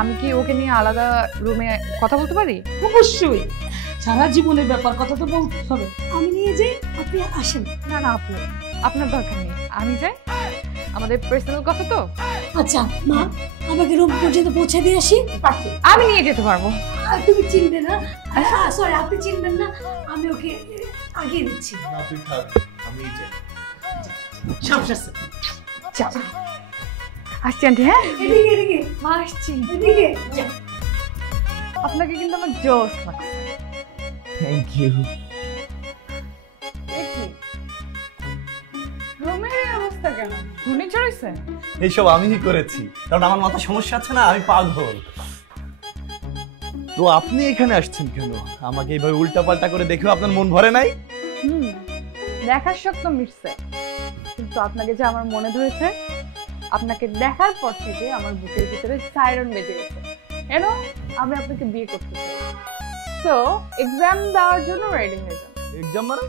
আমি কি ওকে নিয়ে আলাদা রুমে কথা বলতে পারি? অবশ্যই, সারা জীবনের ব্যাপার, কথা তো বলতে হবে। আমি নিয়ে যাই, আপনি আসেন। না না আপু, আপনার দরকার নেই, আমি যাই, আমাদের পার্সোনাল কথা তো। আচ্ছা মা, আমাকে রুম পর্যন্ত পৌঁছে দিয়ে আসি। আমি নিয়ে যেতে পারবো। তুমি চিনবে না, সরি আপনি চিনবেন না, আমি ওকে আগে দিচ্ছি। না তুই থাক, আমি যাই। সাবধানে যাও, আসছি আন্টি। হ্যাঁ এদিকে এদিকে মা, আসছি। এদিকে যা। আপনাকে কিন্তু আমার জোস লাগছে। Thank you. রুমের এই অবস্থা কেন? ঘূর্ণিঝড় হয়েছে? এইসব আমিই করেছি, কারণ আমার মাথা সমস্যা আছে না, আমি পাগল। তো আপনি এখানে আসছেন কেন? আমাকে এইভাবে উল্টাপাল্টা করে দেখেও আপনার মন ভরে নাই? দেখার শখ তো মিটছে, কিন্তু আপনাকে যে আমার মনে ধরেছে, আপনাকে দেখার পর থেকে আমার বুকের ভিতরে সাইরন বেজে গেছে। কেন? আমি আপনাকে বিয়ে করতে চাই। তো এক্সাম দেওয়ার জন্য রেডি হয়ে যান। এক্সাম মানে?